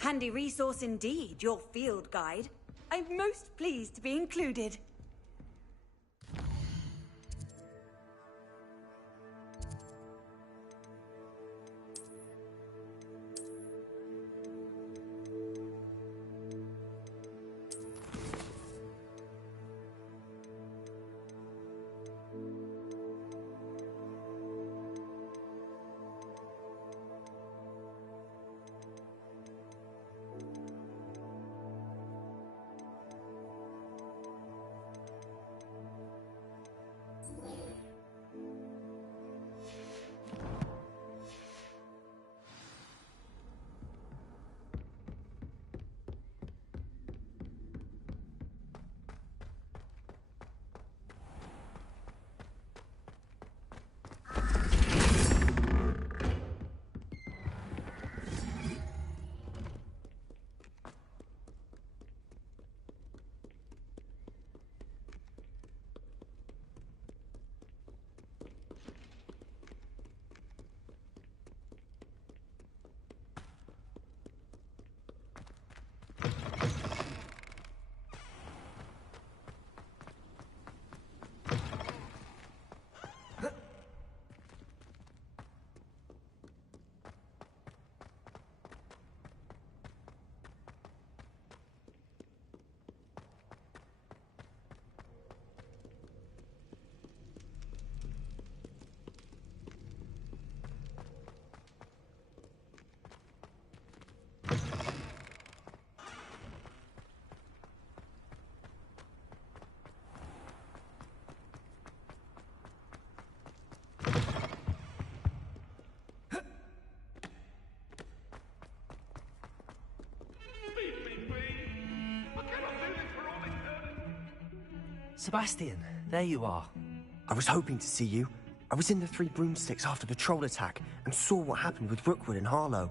Handy resource indeed, your field guide. I'm most pleased to be included. Sebastian, there you are. I was hoping to see you. I was in the Three Broomsticks after the troll attack and saw what happened with Rookwood and Harlow.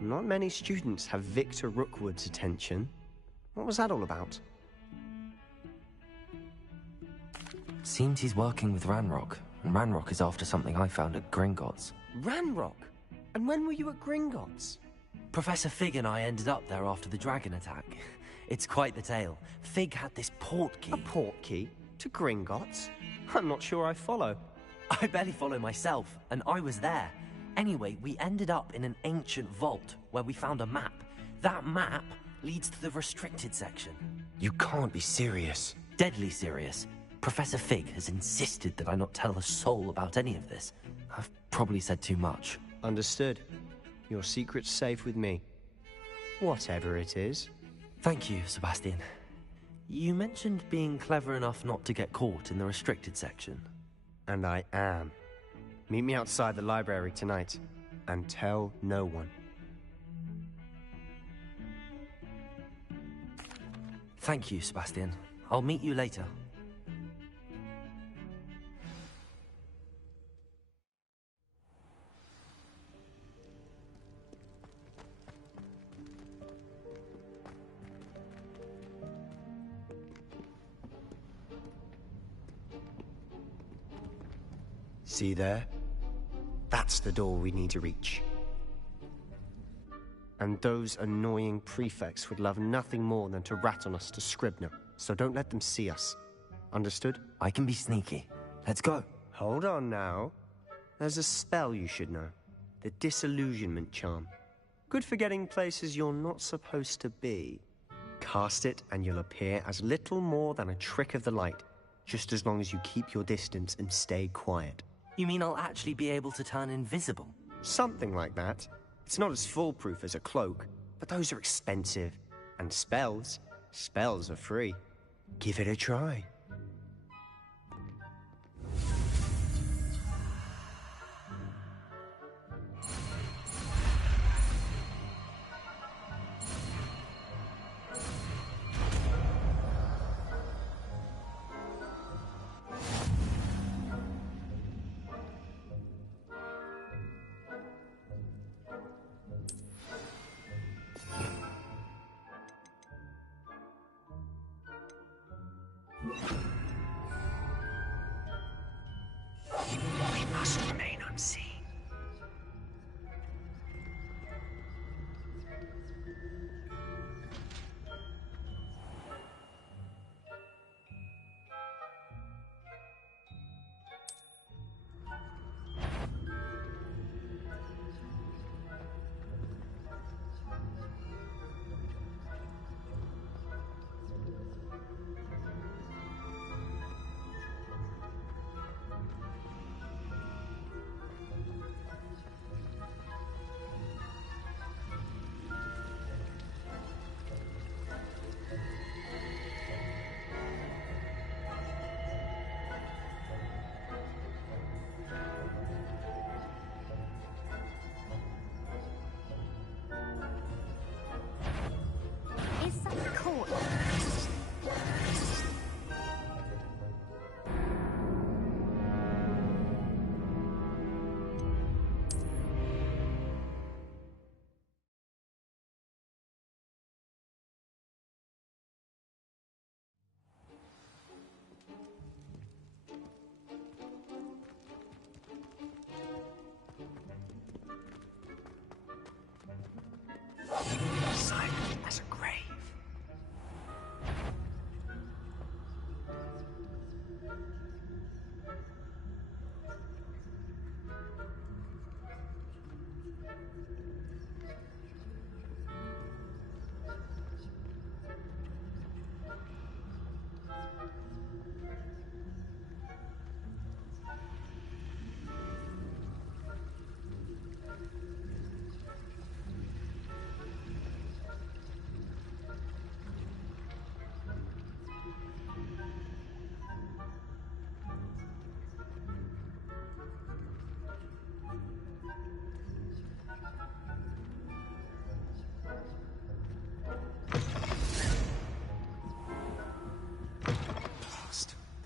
Not many students have Victor Rookwood's attention. What was that all about? Seems he's working with Ranrock, and Ranrock is after something I found at Gringotts. Ranrock? And when were you at Gringotts? Professor Fig and I ended up there after the dragon attack. It's quite the tale. Fig had this port key. A port key? To Gringotts? I'm not sure I follow. I barely follow myself, and I was there. Anyway, we ended up in an ancient vault where we found a map. That map leads to the restricted section. You can't be serious. Deadly serious. Professor Fig has insisted that I not tell a soul about any of this. I've probably said too much. Understood. Your secret's safe with me. Whatever it is. Thank you, Sebastian. You mentioned being clever enough not to get caught in the restricted section. And I am. Meet me outside the library tonight, and tell no one. Thank you, Sebastian. I'll meet you later. See there? That's the door we need to reach. And those annoying prefects would love nothing more than to rat on us to Scribner, so don't let them see us. Understood? I can be sneaky. Let's go. Hold on now. There's a spell you should know. The Disillusionment Charm. Good for getting places you're not supposed to be. Cast it and you'll appear as little more than a trick of the light. just as long as you keep your distance and stay quiet. You mean I'll actually be able to turn invisible? Something like that. It's not as foolproof as a cloak, but those are expensive. And spells are free. Give it a try. We must remain unseen. Silent as a grave.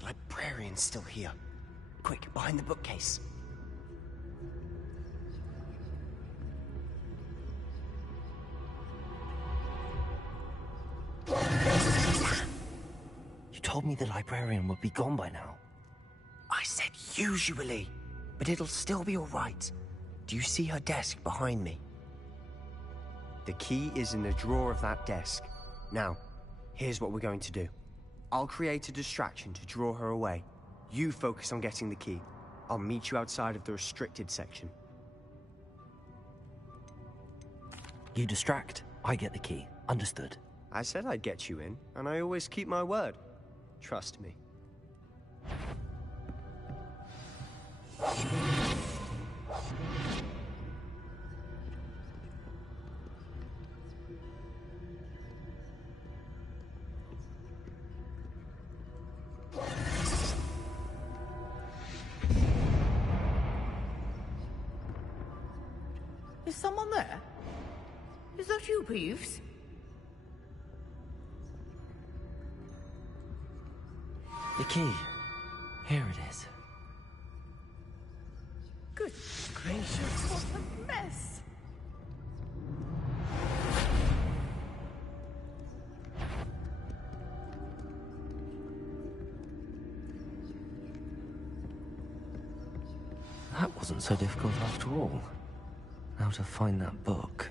The librarian's still here. Quick, behind the bookcase. You told me the librarian would be gone by now. I said usually, but it'll still be all right. Do you see her desk behind me? The key is in the drawer of that desk. Now, here's what we're going to do. I'll create a distraction to draw her away. You focus on getting the key. I'll meet you outside of the restricted section. You distract, I get the key. Understood. I said I'd get you in, and I always keep my word. Trust me. Is someone there? Is that you, Peeves? The key. Here it is. Good gracious, what a mess! That wasn't so difficult after all. How to find that book.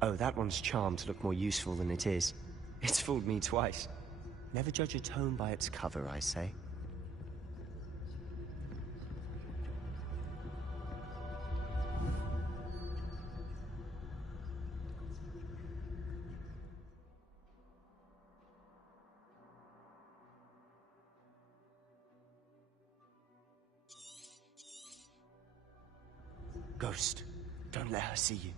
Oh, that one's charmed to look more useful than it is. It's fooled me twice. Never judge a tome by its cover, I say. Ghost, don't let her see you.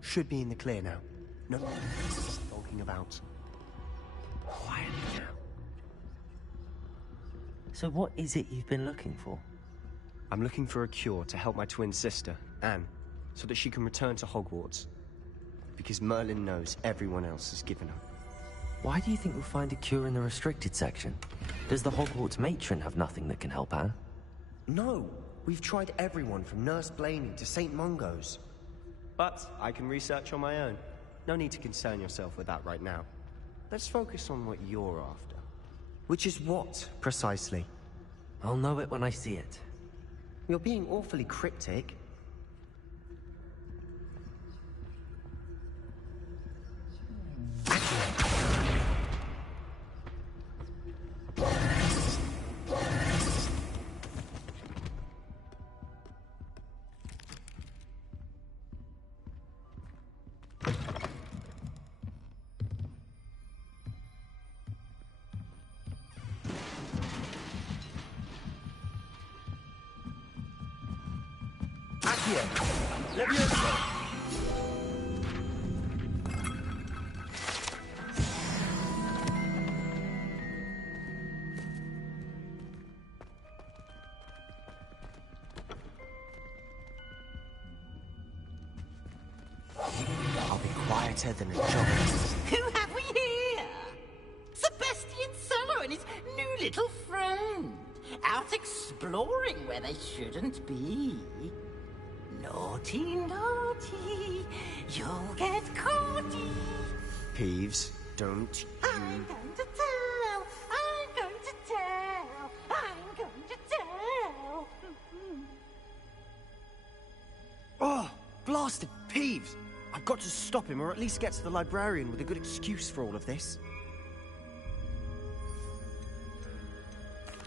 Should be in the clear now. No more talking about. Quiet now. So what is it you've been looking for? I'm looking for a cure to help my twin sister, Anne, so that she can return to Hogwarts. Because Merlin knows everyone else has given up. Why do you think we'll find a cure in the restricted section? Does the Hogwarts matron have nothing that can help Anne? No! We've tried everyone from Nurse Blaney to St. Mungo's. But I can research on my own. No need to concern yourself with that right now. Let's focus on what you're after. Which is what, precisely? I'll know it when I see it. You're being awfully cryptic. I'll be quieter than a job. Who have we here? Sebastian Sallow and his new little friend. Out exploring where they shouldn't be. Naughty, naughty, you'll get caughty. Peeves, don't you... I'm going to tell, I'm going to tell, I'm going to tell. Oh, blasted Peeves! I've got to stop him, or at least get to the librarian with a good excuse for all of this.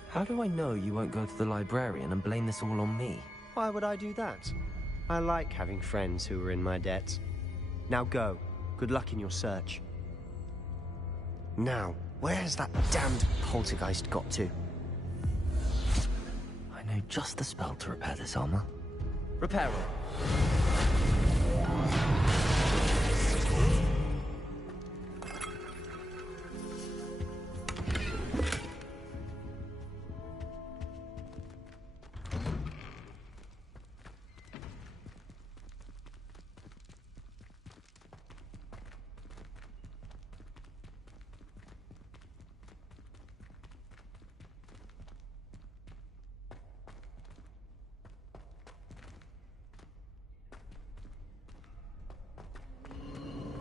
How do I know you won't go to the librarian and blame this all on me? Why would I do that? I like having friends who are in my debt. Now go. Good luck in your search. Now, where's that damned poltergeist got to? I know just the spell to repair this armor. Repair it.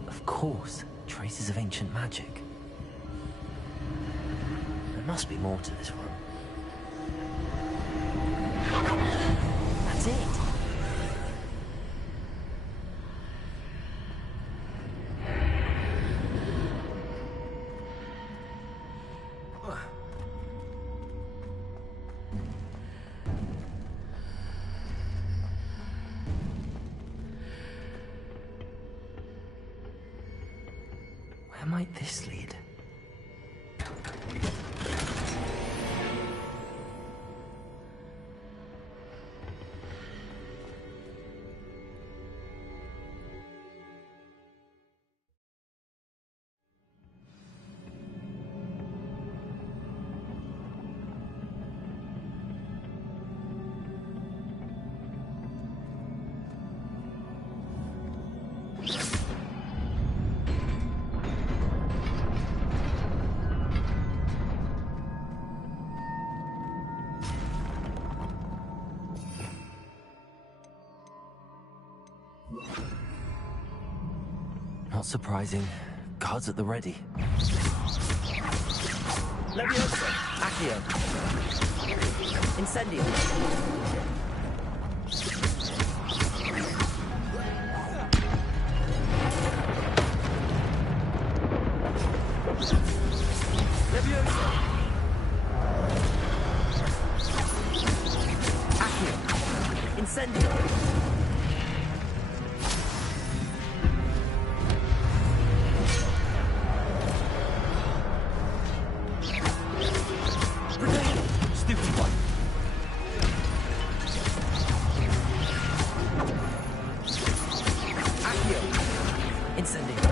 Of course, traces of ancient magic. There must be more to this room. That's it! Where might this lead? Not surprising. Guards at the ready. Leviosa! Accio! Incendio! Leviosa! Accio! Incendio! Stupid one. Accio. Incendio.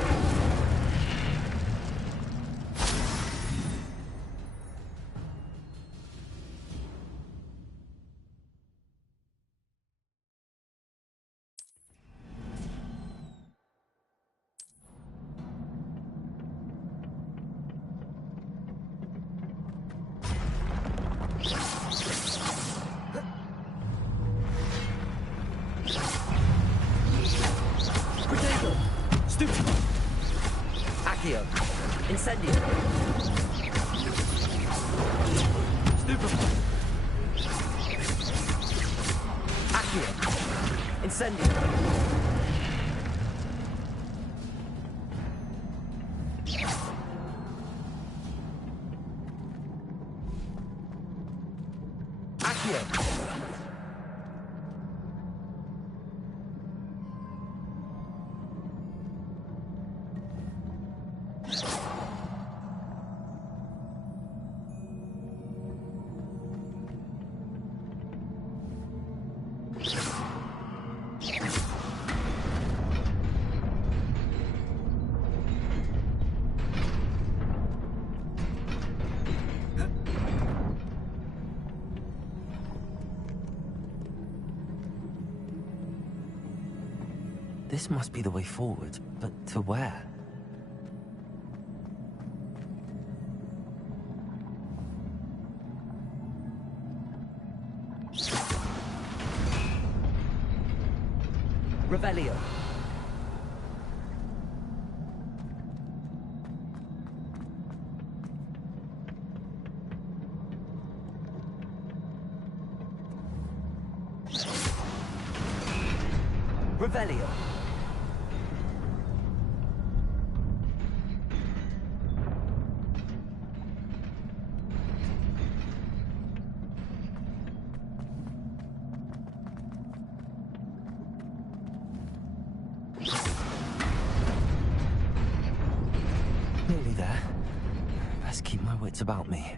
Stupid. Accio. Incendio. Stupid. Accio. Incendio. Accio. This must be the way forward, but to where? Revelio. Revelio. Nearly there. Best keep my wits about me.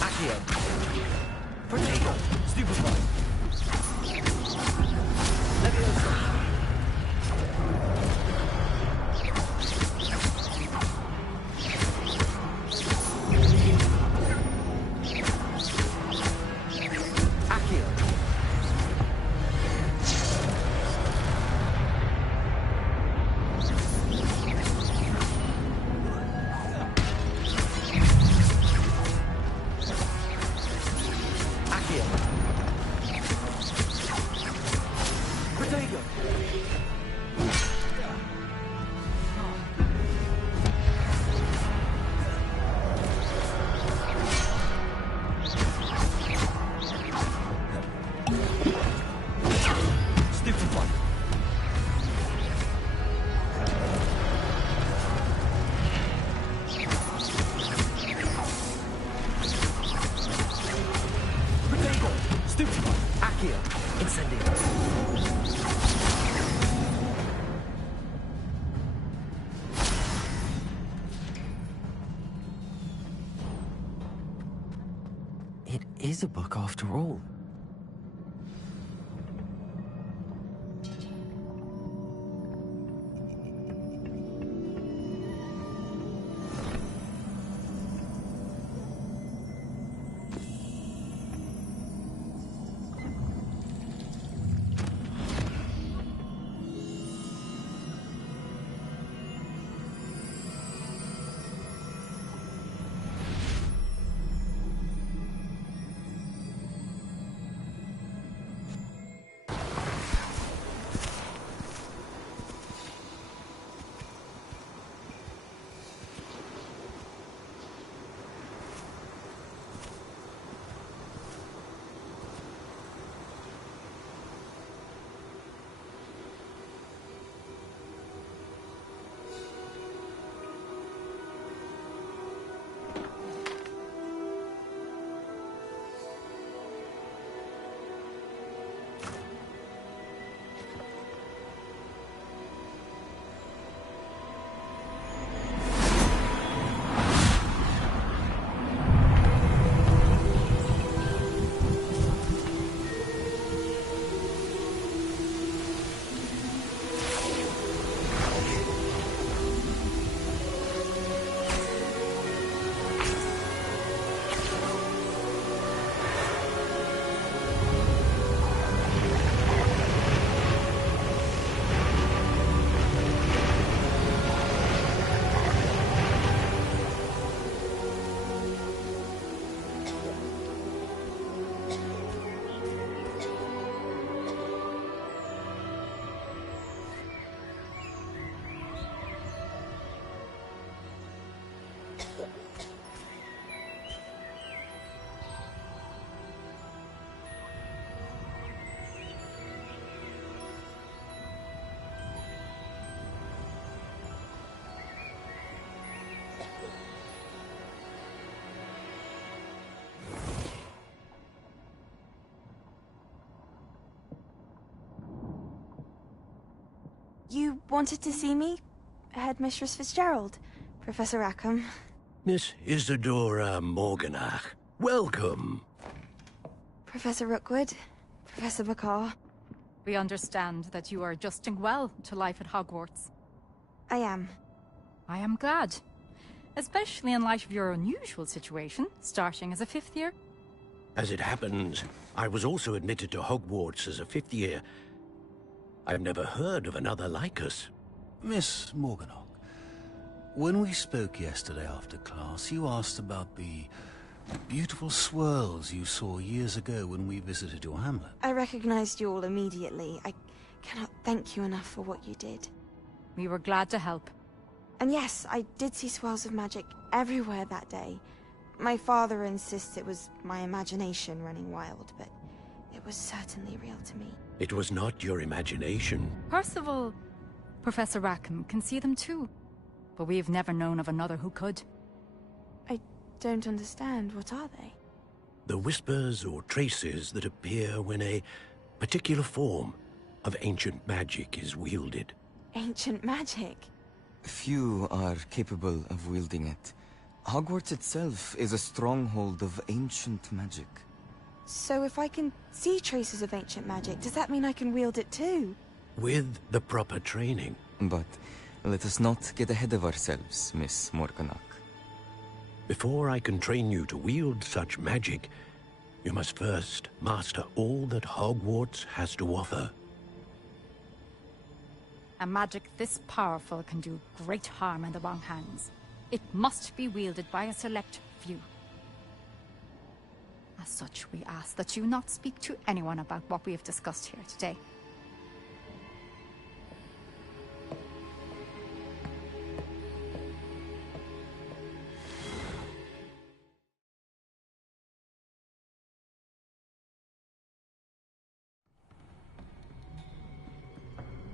Accio. Protego. Stupefy. is a book after all. You wanted to see me? Headmistress Fitzgerald? Professor Rackham? Miss Isadora Morganach, welcome. Professor Rookwood? Professor McCaw? We understand that you are adjusting well to life at Hogwarts. I am. I am glad. Especially in light of your unusual situation, starting as a 5th year. As it happens, I was also admitted to Hogwarts as a 5th year. I've never heard of another like us. Miss Morganach, when we spoke yesterday after class, you asked about the beautiful swirls you saw years ago when we visited your hamlet. I recognized you all immediately. I cannot thank you enough for what you did. We were glad to help. And yes, I did see swirls of magic everywhere that day. My father insists it was my imagination running wild, but it was certainly real to me. It was not your imagination. Percival, Professor Rackham can see them too. But we've never known of another who could. I don't understand. What are they? The whispers or traces that appear when a particular form of ancient magic is wielded. Ancient magic? Few are capable of wielding it. Hogwarts itself is a stronghold of ancient magic. So if I can see traces of ancient magic, does that mean I can wield it too? With the proper training. But let us not get ahead of ourselves, Miss Morganach. Before I can train you to wield such magic, you must first master all that Hogwarts has to offer. A magic this powerful can do great harm in the wrong hands. It must be wielded by a select few. As such, we ask that you not speak to anyone about what we have discussed here today.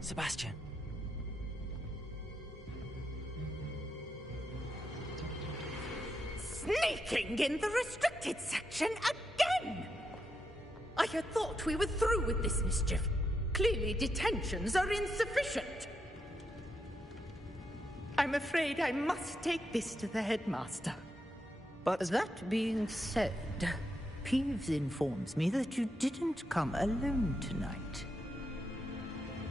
Sebastian. Sneaking in the restricted section again! I had thought we were through with this mischief. Clearly detentions are insufficient. I'm afraid I must take this to the headmaster. But that being said, Peeves informs me that you didn't come alone tonight.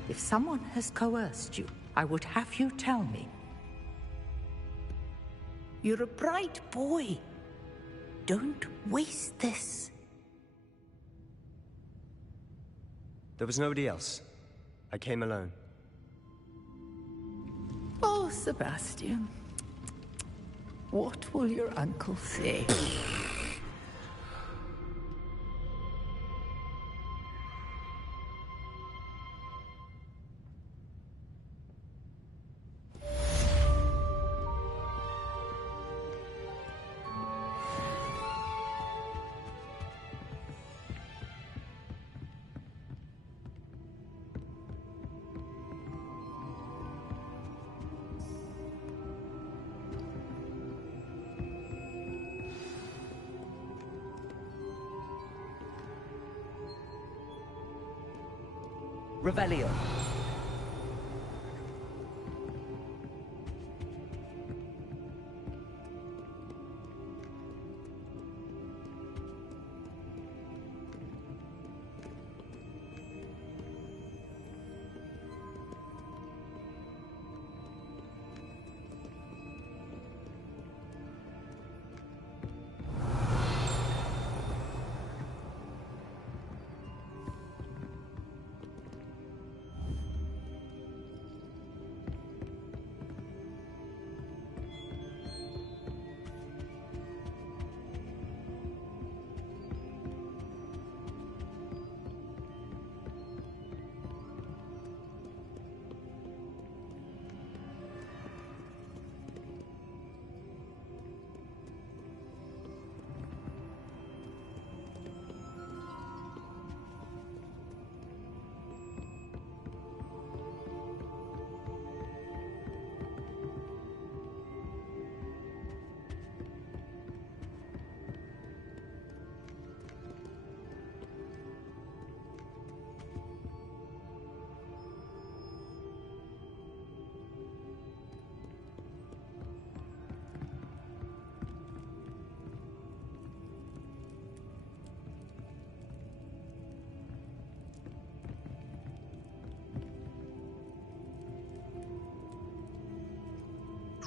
If someone has coerced you, I would have you tell me. You're a bright boy. Don't waste this. There was nobody else. I came alone. Oh, Sebastian. What will your uncle say? Revelio.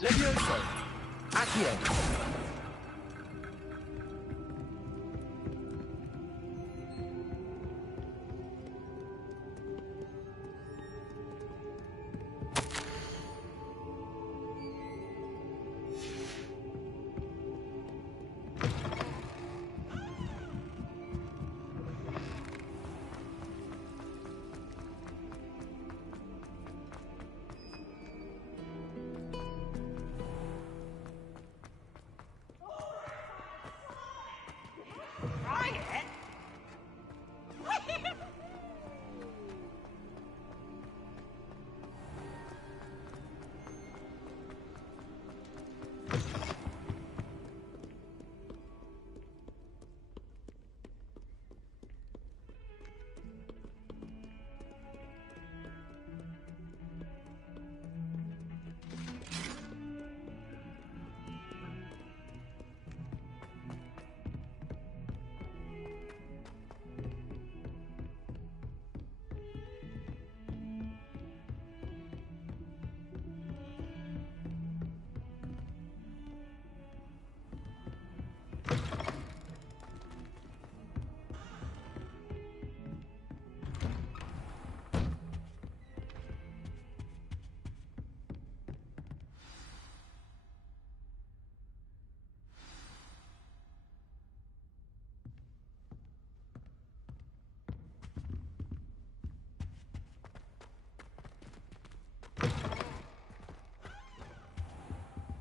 Levioso! Accio!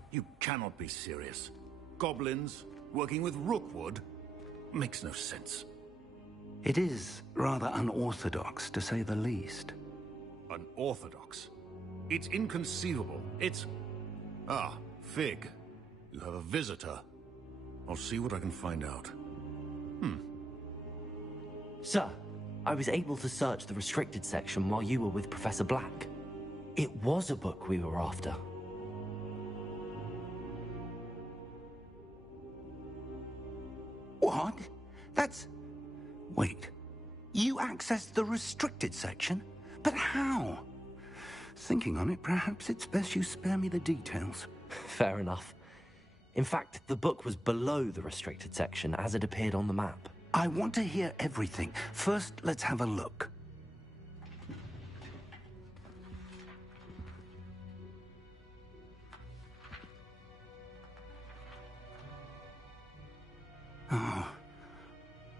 You cannot be serious. Goblins working with Rookwood makes no sense. It is rather unorthodox, to say the least. Unorthodox? It's inconceivable. It's... Ah, Fig. You have a visitor. I'll see what I can find out. Sir, I was able to search the restricted section while you were with Professor Black. It was a book we were after. What? That's... Wait. You accessed the restricted section? But how? Thinking on it, perhaps it's best you spare me the details. Fair enough. In fact, the book was below the restricted section as it appeared on the map. I want to hear everything. First, let's have a look.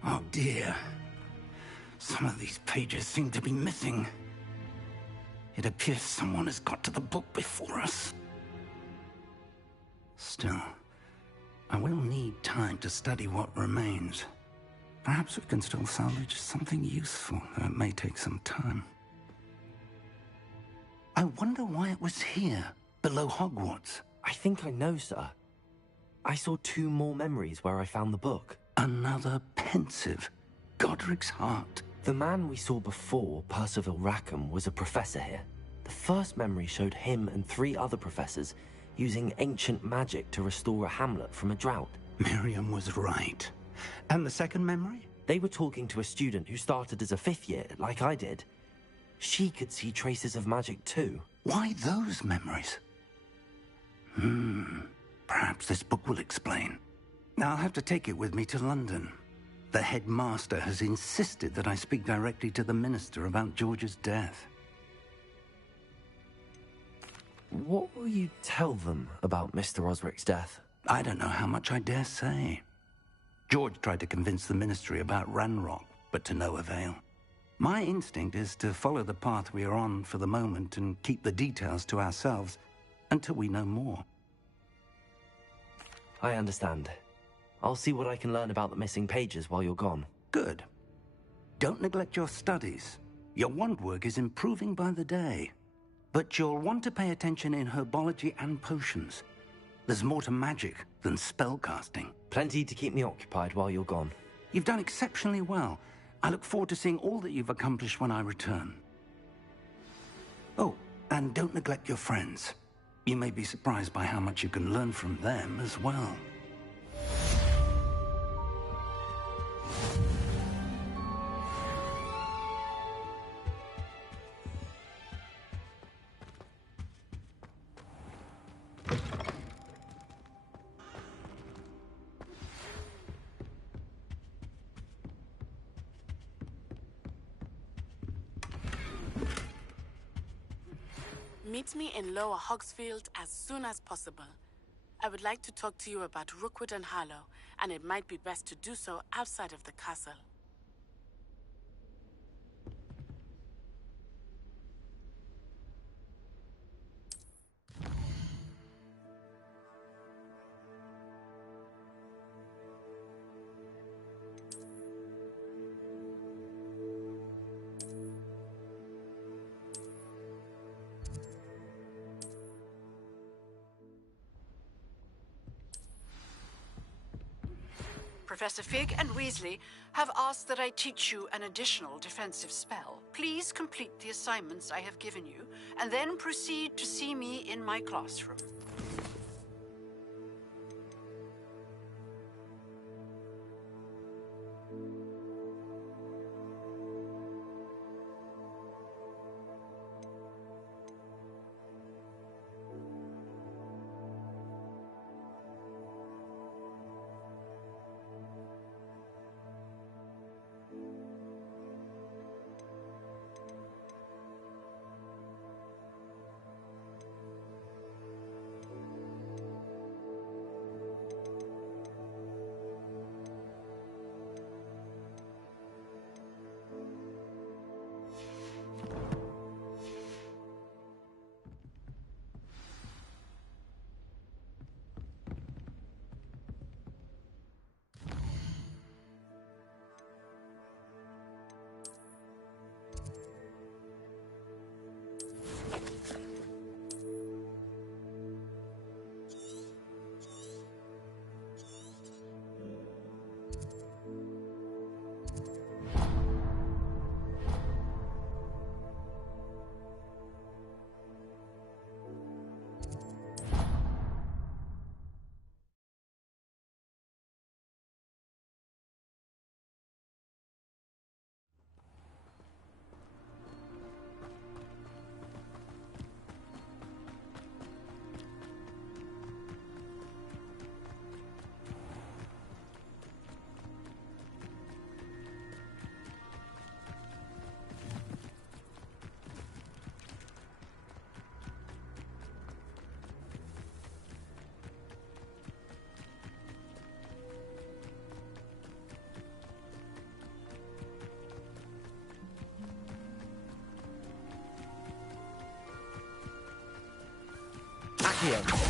Oh dear. Some of these pages seem to be missing. It appears someone has got to the book before us. Still, I will need time to study what remains. Perhaps we can still salvage something useful, though it may take some time. I wonder why it was here, below Hogwarts. I think I know, sir. I saw 2 more memories where I found the book. Another pensive. Godric's heart. The man we saw before, Percival Rackham, was a professor here. The first memory showed him and 3 other professors using ancient magic to restore a hamlet from a drought. Miriam was right. And the second memory? They were talking to a student who started as a 5th year, like I did. She could see traces of magic too. Why those memories? Perhaps this book will explain. Now I'll have to take it with me to London. The headmaster has insisted that I speak directly to the minister about George's death. What will you tell them about Mr. Osric's death? I don't know how much I dare say. George tried to convince the ministry about Ranrock, but to no avail. My instinct is to follow the path we are on for the moment and keep the details to ourselves until we know more. I understand. I'll see what I can learn about the missing pages while you're gone. Good. Don't neglect your studies. Your wand work is improving by the day. But you'll want to pay attention in herbology and potions. There's more to magic than spellcasting. Plenty to keep me occupied while you're gone. You've done exceptionally well. I look forward to seeing all that you've accomplished when I return. Oh, and don't neglect your friends. You may be surprised by how much you can learn from them as well. Meet me in Lower Hogsfield as soon as possible. I would like to talk to you about Rookwood and Harlow, and it might be best to do so outside of the castle. Professor Fig and Weasley have asked that I teach you an additional defensive spell. Please complete the assignments I have given you, and then proceed to see me in my classroom. Accio.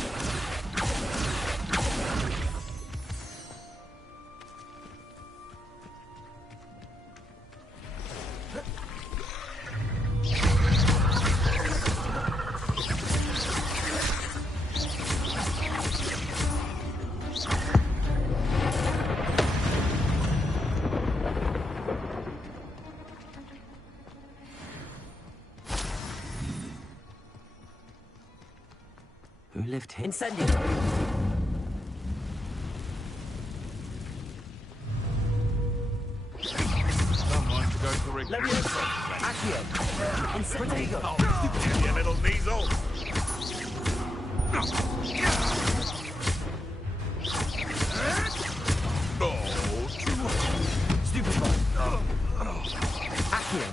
Who lived here? Incendio! Someone to go to recruit. Accio! Incendio! Get your little measles! Stupefy! Accio!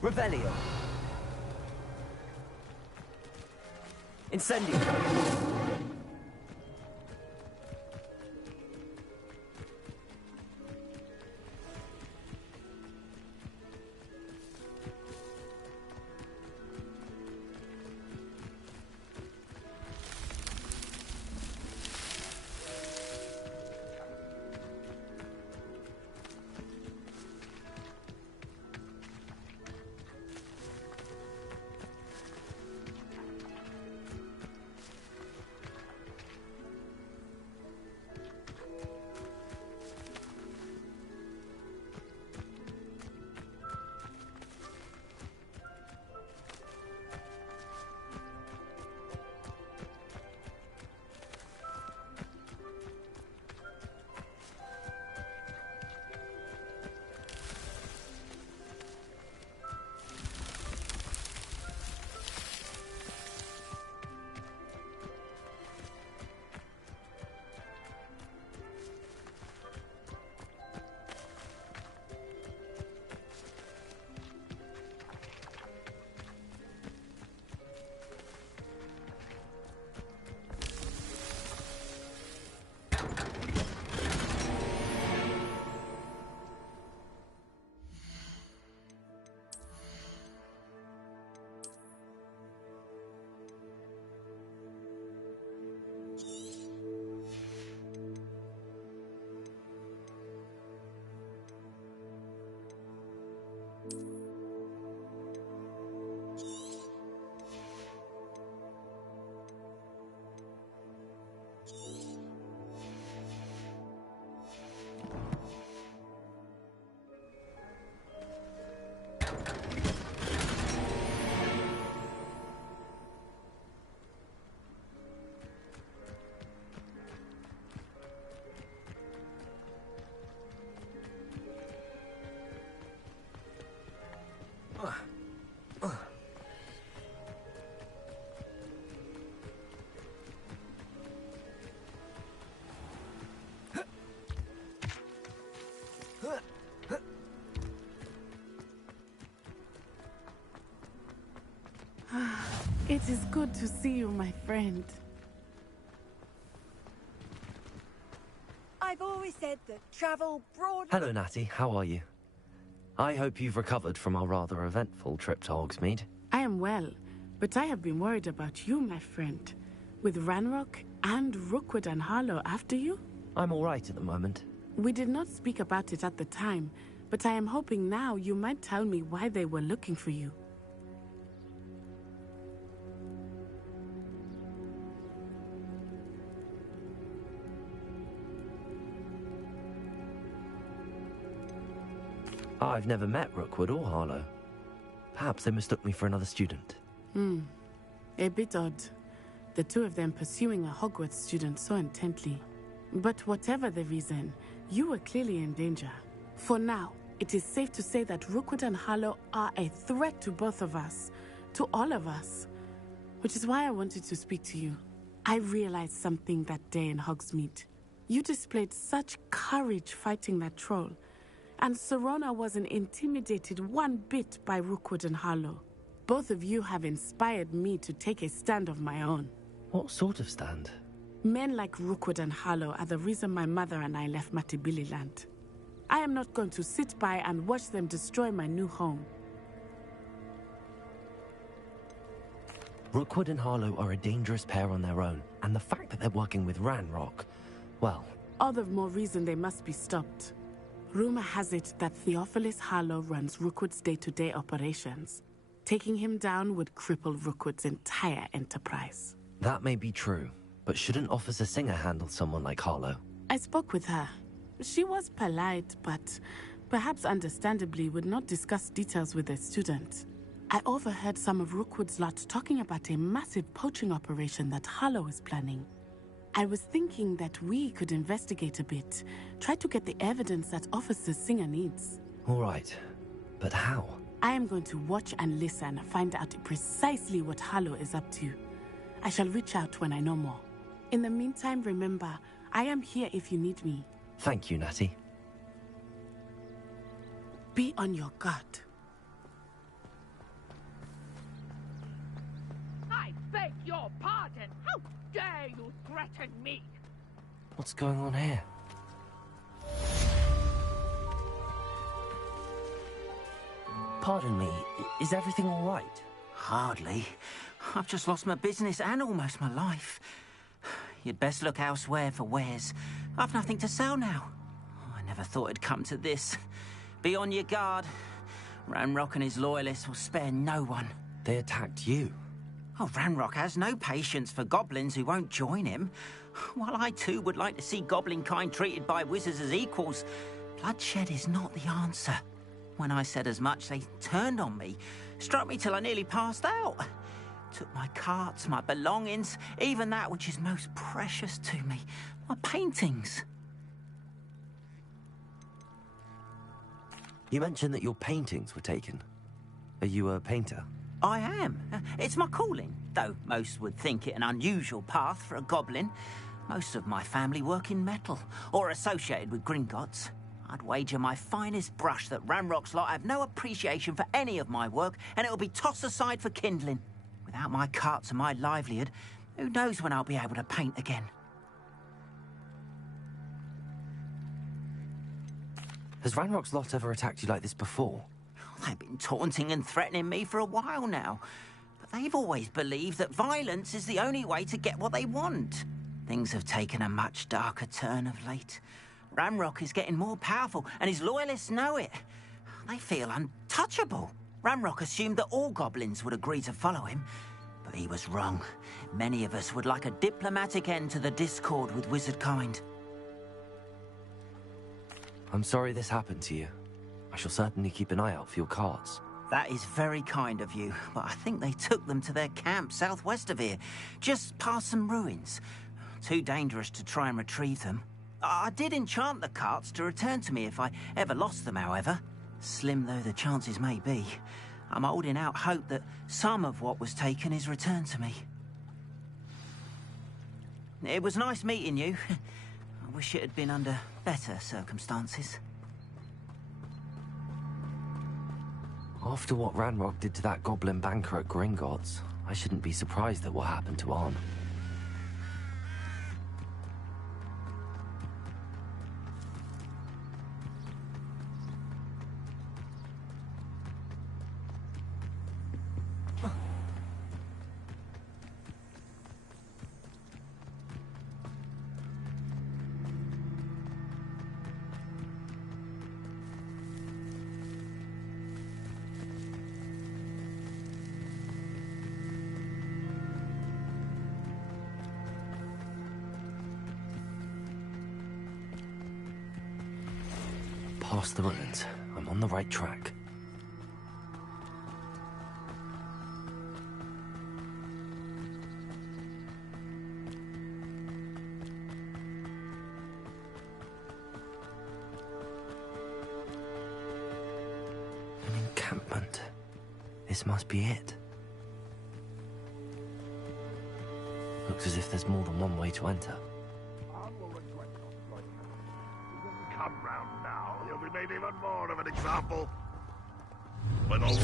Revelio. Incendio. It is good to see you, my friend. I've always said that travel broad... Hello, Natty. How are you? I hope you've recovered from our rather eventful trip to Hogsmeade. I am well, but I have been worried about you, my friend. With Ranrock and Rookwood and Harlow after you? I'm all right at the moment. We did not speak about it at the time, but I am hoping now you might tell me why they were looking for you. I've never met Rookwood or Harlow. Perhaps they mistook me for another student. A bit odd. The two of them pursuing a Hogwarts student so intently. But whatever the reason, you were clearly in danger. For now, it is safe to say that Rookwood and Harlow are a threat to both of us. To all of us. Which is why I wanted to speak to you. I realized something that day in Hogsmeade. You displayed such courage fighting that troll. And Serona wasn't intimidated one bit by Rookwood and Harlow. Both of you have inspired me to take a stand of my own. What sort of stand? Men like Rookwood and Harlow are the reason my mother and I left Matibili land. I am not going to sit by and watch them destroy my new home. Rookwood and Harlow are a dangerous pair on their own, and the fact that they're working with Ranrock, well... All the more reason they must be stopped. Rumor has it that Theophilus Harlow runs Rookwood's day-to-day operations. Taking him down would cripple Rookwood's entire enterprise. That may be true, but shouldn't Officer Singer handle someone like Harlow? I spoke with her. She was polite, but perhaps understandably would not discuss details with a student. I overheard some of Rookwood's lot talking about a massive poaching operation that Harlow is planning. I was thinking that we could investigate a bit, try to get the evidence that Officer Singer needs. All right, but how? I am going to watch and listen, find out precisely what Harlow is up to. I shall reach out when I know more. In the meantime, remember, I am here if you need me. Thank you, Natty. Be on your guard. I beg your pardon. How dare you threaten me? What's going on here? Pardon me, is everything all right? Hardly. I've just lost my business and almost my life. You'd best look elsewhere for wares. I've nothing to sell now. I never thought it'd come to this. Be on your guard. Ranrock and his loyalists will spare no one. They attacked you? Oh, Ranrock has no patience for goblins who won't join him. While I too would like to see goblin kind treated by wizards as equals, bloodshed is not the answer. When I said as much, they turned on me, struck me till I nearly passed out. Took my carts, my belongings, even that which is most precious to me, my paintings. You mentioned that your paintings were taken. Are you a painter? I am. It's my calling, though most would think it an unusual path for a goblin. Most of my family work in metal, or associated with Gringotts. I'd wager my finest brush that Ranrock's lot have no appreciation for any of my work, and it'll be tossed aside for kindling. Without my carts and my livelihood, who knows when I'll be able to paint again. Has Ranrock's lot ever attacked you like this before? They've been taunting and threatening me for a while now. But they've always believed that violence is the only way to get what they want. Things have taken a much darker turn of late. Ranrock is getting more powerful, and his loyalists know it. They feel untouchable. Ranrock assumed that all goblins would agree to follow him, but he was wrong. Many of us would like a diplomatic end to the discord with wizard kind. I'm sorry this happened to you. I shall certainly keep an eye out for your carts. That is very kind of you, but I think they took them to their camp southwest of here, just past some ruins. Too dangerous to try and retrieve them. I did enchant the carts to return to me if I ever lost them, however. Slim though the chances may be, I'm holding out hope that some of what was taken is returned to me. It was nice meeting you. I wish it had been under better circumstances. After what Ranrock did to that goblin banker at Gringotts, I shouldn't be surprised at what happened to Arn. Past the ruins. I'm I'm on the right track. An encampment. This must be it. Looks as if there's more than one way to enter. Come round now, you'll be made even more of an example. When all...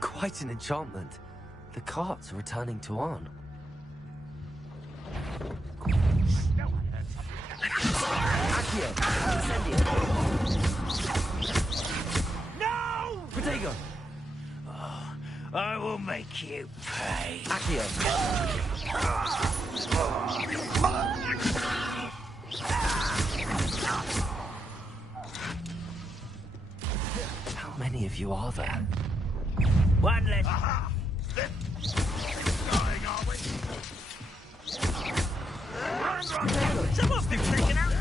Quite an enchantment. The carts are returning to Arn. Accio! Incendio! No! Protego! Oh, I will make you pay. Accio! How many of you are there? One less. Aha! Dying, are we? Someone's been taken out.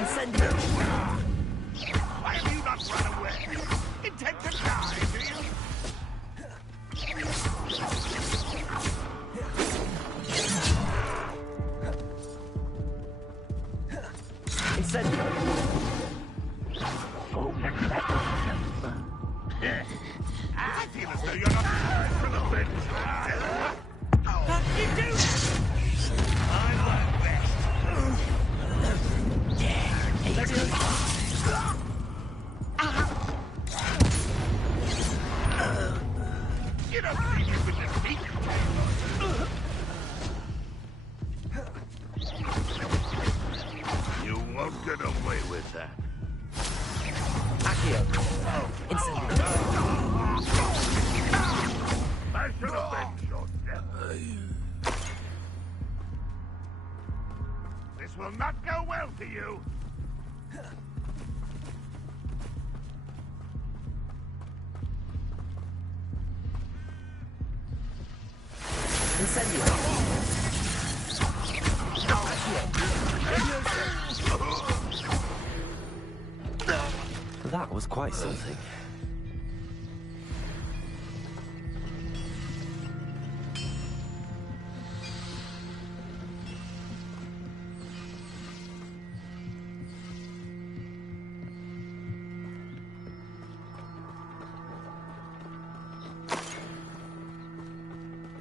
Incendio! Why have you not run away? Intent to die, do you? Incendio! I feel as though you're not prepared for the bench. What did you do? I learned best. You don't think you could defeat You won't get away with that. Accio! Incendio! I should have been your death. This will not go well for you. Incendio! That was quite something.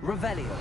Revelio.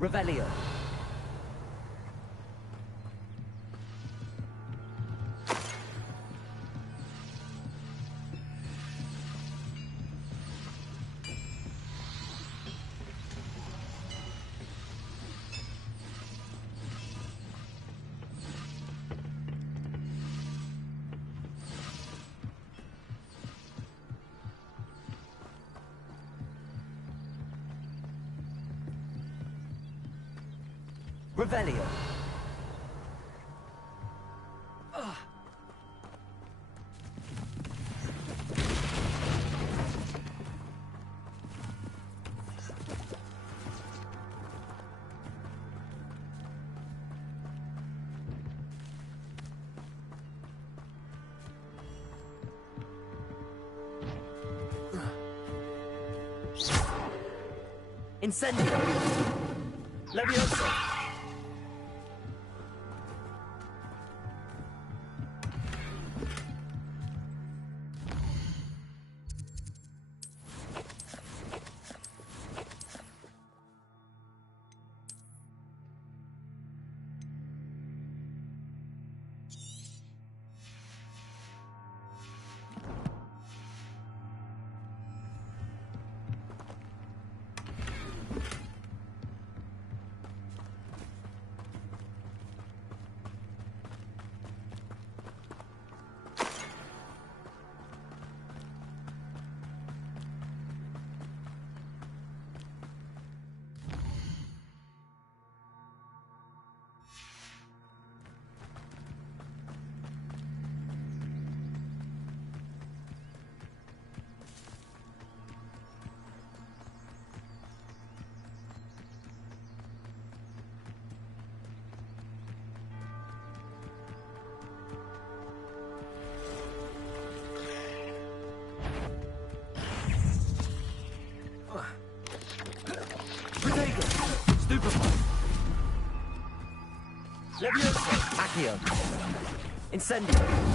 Revelio. Revelio. Incendio! Levioso! Levioso! Accio! Incendio!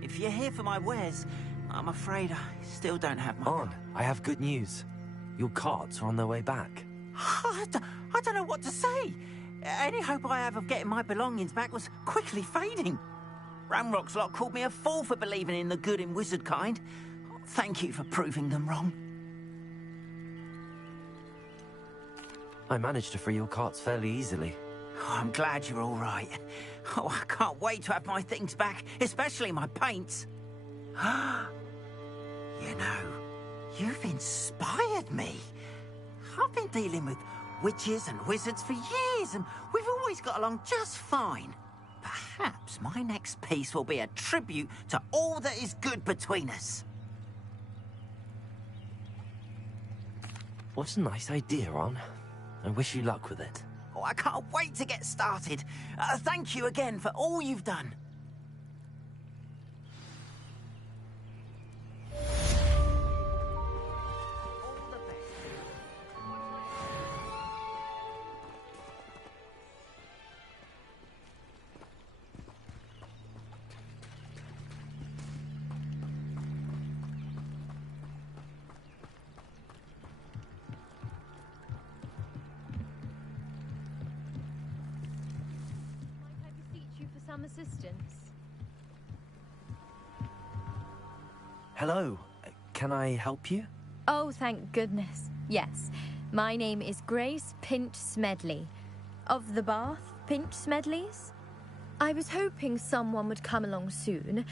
If you're here for my wares, I'm afraid I still don't have my... On, I have good news. Your carts are on their way back. I don't know what to say. Any hope I have of getting my belongings back was quickly fading. Ranrock's lot called me a fool for believing in the good in wizard kind. Thank you for proving them wrong. I managed to free your carts fairly easily. Oh, I'm glad you're all right. Oh, I can't wait to have my things back, especially my paints. You know, you've inspired me. I've been dealing with witches and wizards for years, and we've always got along just fine. Perhaps my next piece will be a tribute to all that is good between us. What a nice idea, Ron. I wish you luck with it. Oh, I can't wait to get started. Thank you again for all you've done. Some assistance. Hello. Can I help you? Oh, thank goodness. Yes. My name is Grace Pinch Smedley. Of the Bath Pinch Smedleys? I was hoping someone would come along soon.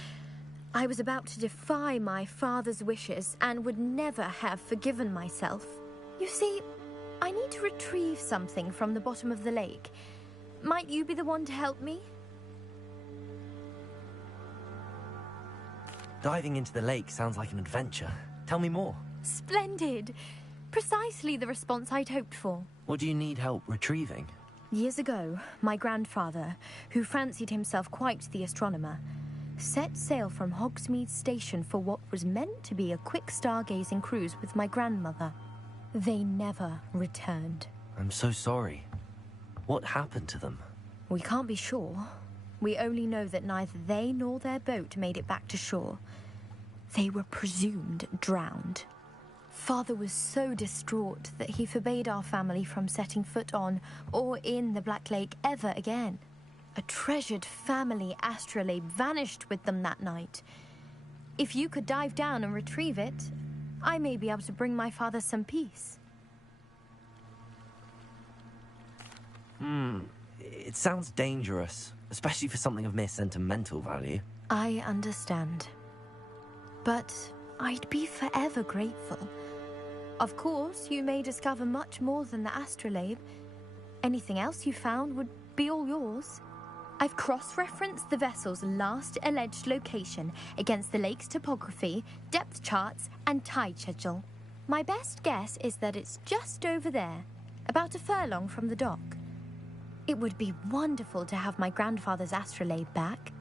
I was about to defy my father's wishes and would never have forgiven myself. You see, I need to retrieve something from the bottom of the lake. Might you be the one to help me? Diving into the lake sounds like an adventure. Tell me more. Splendid. Precisely the response I'd hoped for. What do you need help retrieving? Years ago, my grandfather, who fancied himself quite the astronomer, set sail from Hogsmeade Station for what was meant to be a quick stargazing cruise with my grandmother. They never returned. I'm so sorry. What happened to them? We can't be sure. We only know that neither they nor their boat made it back to shore. They were presumed drowned. Father was so distraught that he forbade our family from setting foot on or in the Black Lake ever again. A treasured family astrolabe vanished with them that night. If you could dive down and retrieve it, I may be able to bring my father some peace. It sounds dangerous, especially for something of mere sentimental value. I understand. But I'd be forever grateful. Of course, you may discover much more than the astrolabe. Anything else you found would be all yours. I've cross-referenced the vessel's last alleged location against the lake's topography, depth charts, and tide schedule. My best guess is that it's just over there, about a furlong from the dock. It would be wonderful to have my grandfather's astrolabe back.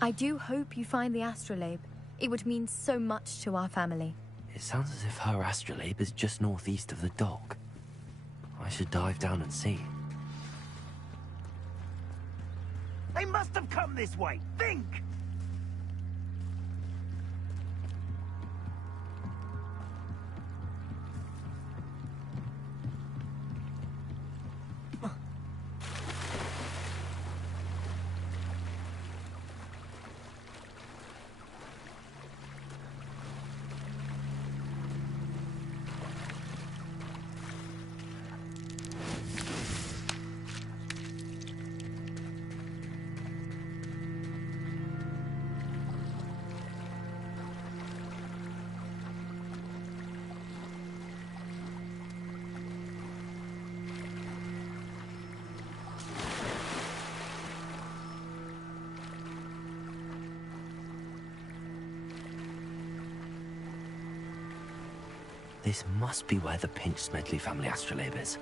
I do hope you find the astrolabe. It would mean so much to our family. It sounds as if her astrolabe is just northeast of the dock. I should dive down and see. They must have come this way. Think! This must be where the Pinch Smedley family astrolabe is.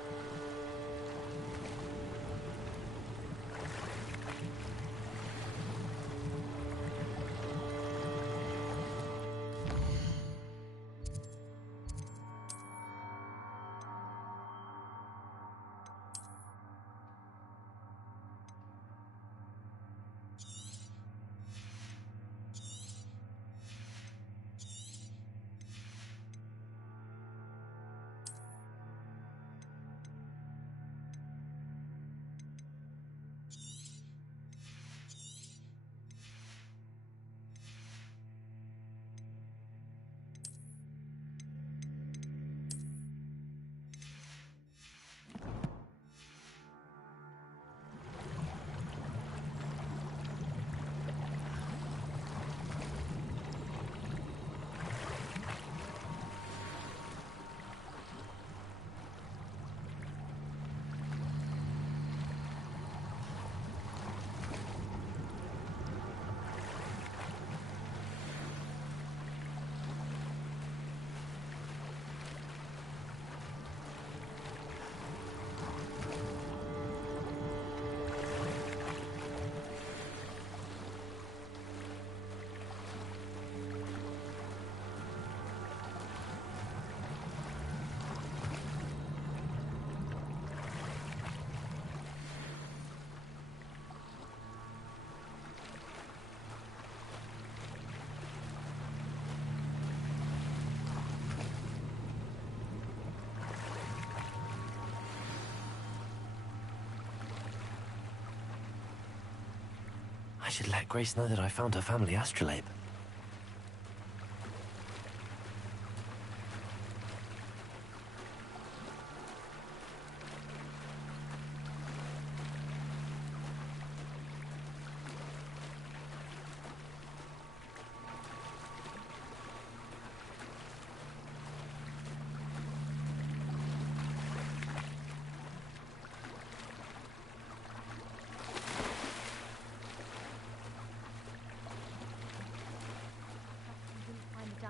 I should let Grace know that I found her family astrolabe.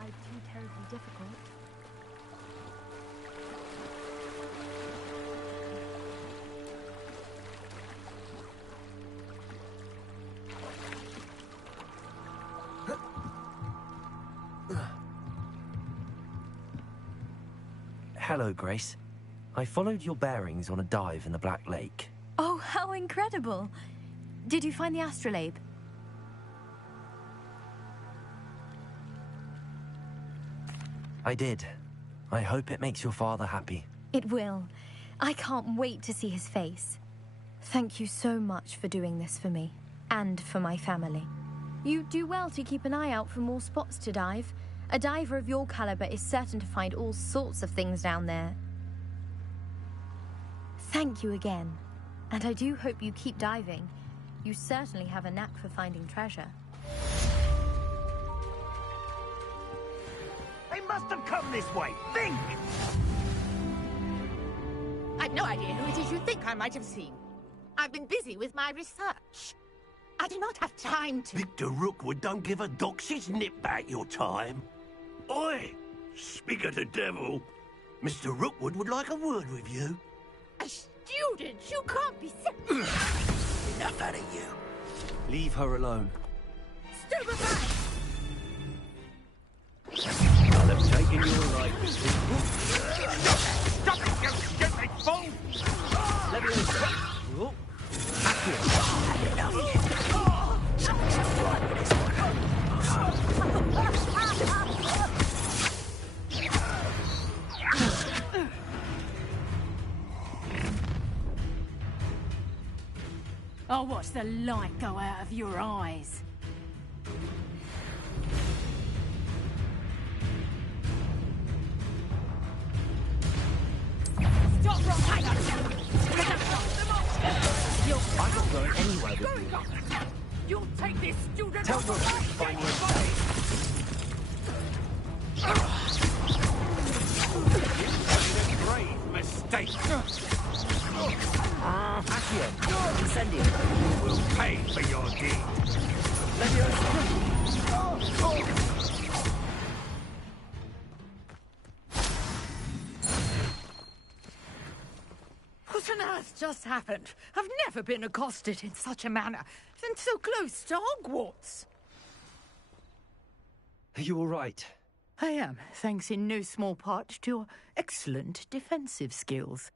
Too terribly difficult. Hello, Grace. I followed your bearings on a dive in the Black Lake. Oh, how incredible! Did you find the astrolabe? I did. I hope it makes your father happy. It will. I can't wait to see his face. Thank you so much for doing this for me, and for my family. You do well to keep an eye out for more spots to dive. A diver of your caliber is certain to find all sorts of things down there. Thank you again, and I do hope you keep diving. You certainly have a knack for finding treasure. They must have come this way. Think! I've no idea who it is you think I might have seen. I've been busy with my research. I do not have time to... Victor Rookwood don't give a doxy's nip back your time. Oi! Speak of the devil. Mr. Rookwood would like a word with you. A student? You can't be... Enough out of you. Leave her alone. Stupefy! I'll have taken your life. Stop it, you stupid fool! Let me go. I'll watch the light go out of your eyes. Stop right now! I'm not going anywhere with you. You'll take this student Tell off them the to right find me A grave mistake. Accio, incendio. We'll pay for your deed. What on earth just happened? I've never been accosted in such a manner, and so close to Hogwarts. Are you all right? I am, thanks in no small part to your excellent defensive skills.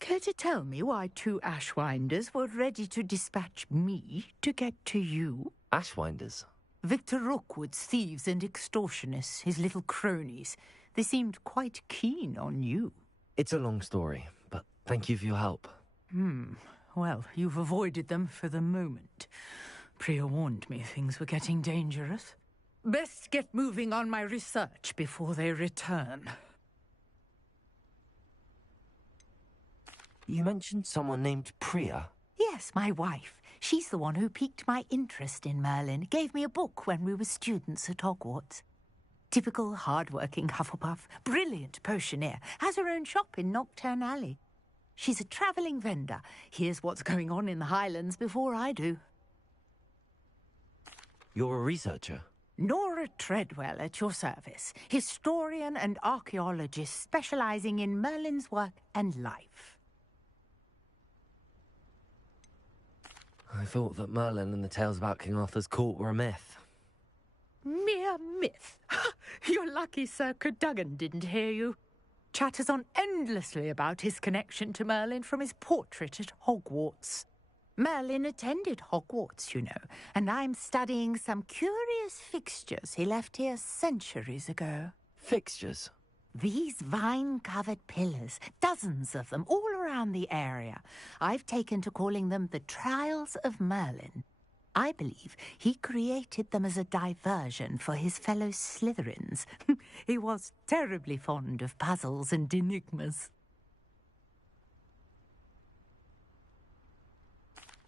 Care to tell me why two Ashwinders were ready to dispatch me to get to you? Ashwinders? Victor Rookwood's thieves and extortionists, his little cronies. They seemed quite keen on you. It's a long story, but thank you for your help. Well, you've avoided them for the moment. Priya warned me things were getting dangerous. Best get moving on my research before they return. You mentioned someone named Priya. Yes, my wife. She's the one who piqued my interest in Merlin. Gave me a book when we were students at Hogwarts. Typical hard-working Hufflepuff, brilliant potioneer, has her own shop in Knockturn Alley. She's a travelling vendor. Hears what's going on in the Highlands before I do. You're a researcher? Nora Treadwell at your service. Historian and archaeologist specialising in Merlin's work and life. I thought that Merlin and the tales about King Arthur's court were a myth. Mere myth. You're lucky Sir Cadogan didn't hear you. Chatters on endlessly about his connection to Merlin from his portrait at Hogwarts. Merlin attended Hogwarts, you know, and I'm studying some curious fixtures he left here centuries ago. Fixtures? These vine-covered pillars, dozens of them, all around the area. I've taken to calling them the Trials of Merlin. I believe he created them as a diversion for his fellow Slytherins. He was terribly fond of puzzles and enigmas.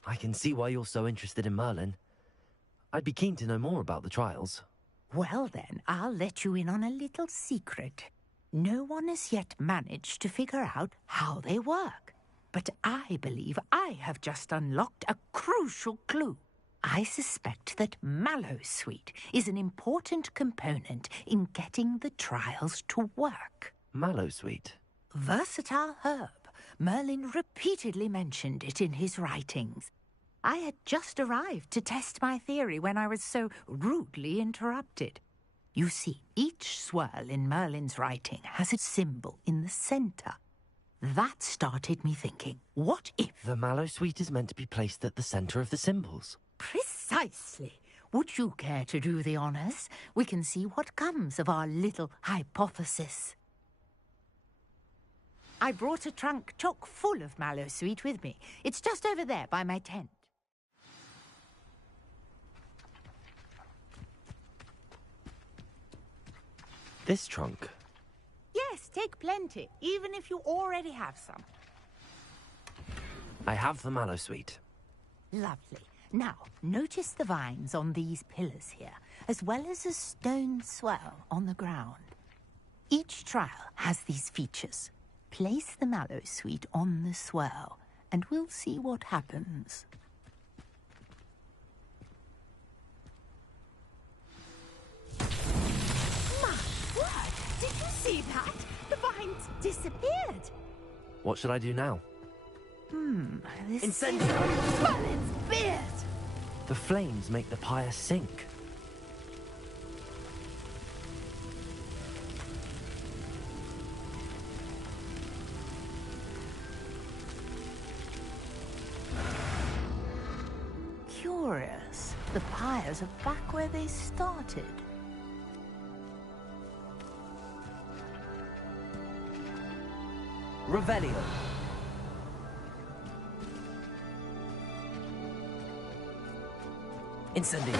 I can see why you're so interested in Merlin. I'd be keen to know more about the trials. Well then, I'll let you in on a little secret. No one has yet managed to figure out how they work. But I believe I have just unlocked a crucial clue. I suspect that Mallowsweet is an important component in getting the trials to work. Mallowsweet? Versatile herb. Merlin repeatedly mentioned it in his writings. I had just arrived to test my theory when I was so rudely interrupted. You see, each swirl in Merlin's writing has a symbol in the center. That started me thinking, what if... The mallow sweet is meant to be placed at the center of the symbols. Precisely. Would you care to do the honors? We can see what comes of our little hypothesis. I brought a trunk chock full of mallow sweet with me. It's just over there by my tent. This trunk? Yes, take plenty, even if you already have some. I have the mallow sweet. Lovely. Now, notice the vines on these pillars here, as well as a stone swell on the ground. Each trial has these features. Place the mallow sweet on the swell, and we'll see what happens. My word! Did you see that? The vines disappeared. What should I do now? This Incendio! Merlin's beard! The flames make the pyre sink. Curious. The pyres are back where they started. Revelio. Incendio.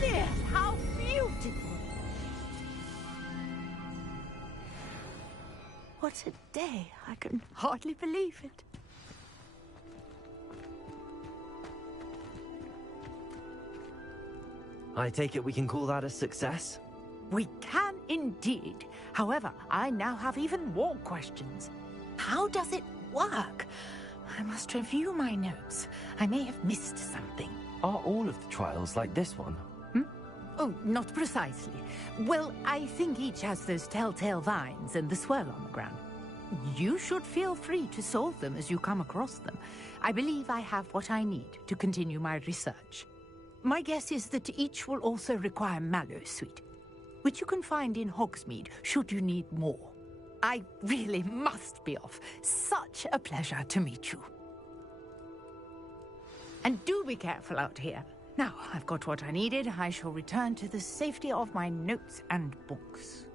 There, how beautiful! What a day! I can hardly believe it. I take it we can call that a success? We can indeed. However, I now have even more questions. How does it work? I must review my notes. I may have missed something. Are all of the trials like this one? Oh, not precisely. Well, I think each has those telltale vines and the swirl on the ground. You should feel free to solve them as you come across them. I believe I have what I need to continue my research. My guess is that each will also require mallow sweet, which you can find in Hogsmeade should you need more. I really must be off. Such a pleasure to meet you. And do be careful out here. Now, I've got what I needed. I shall return to the safety of my notes and books.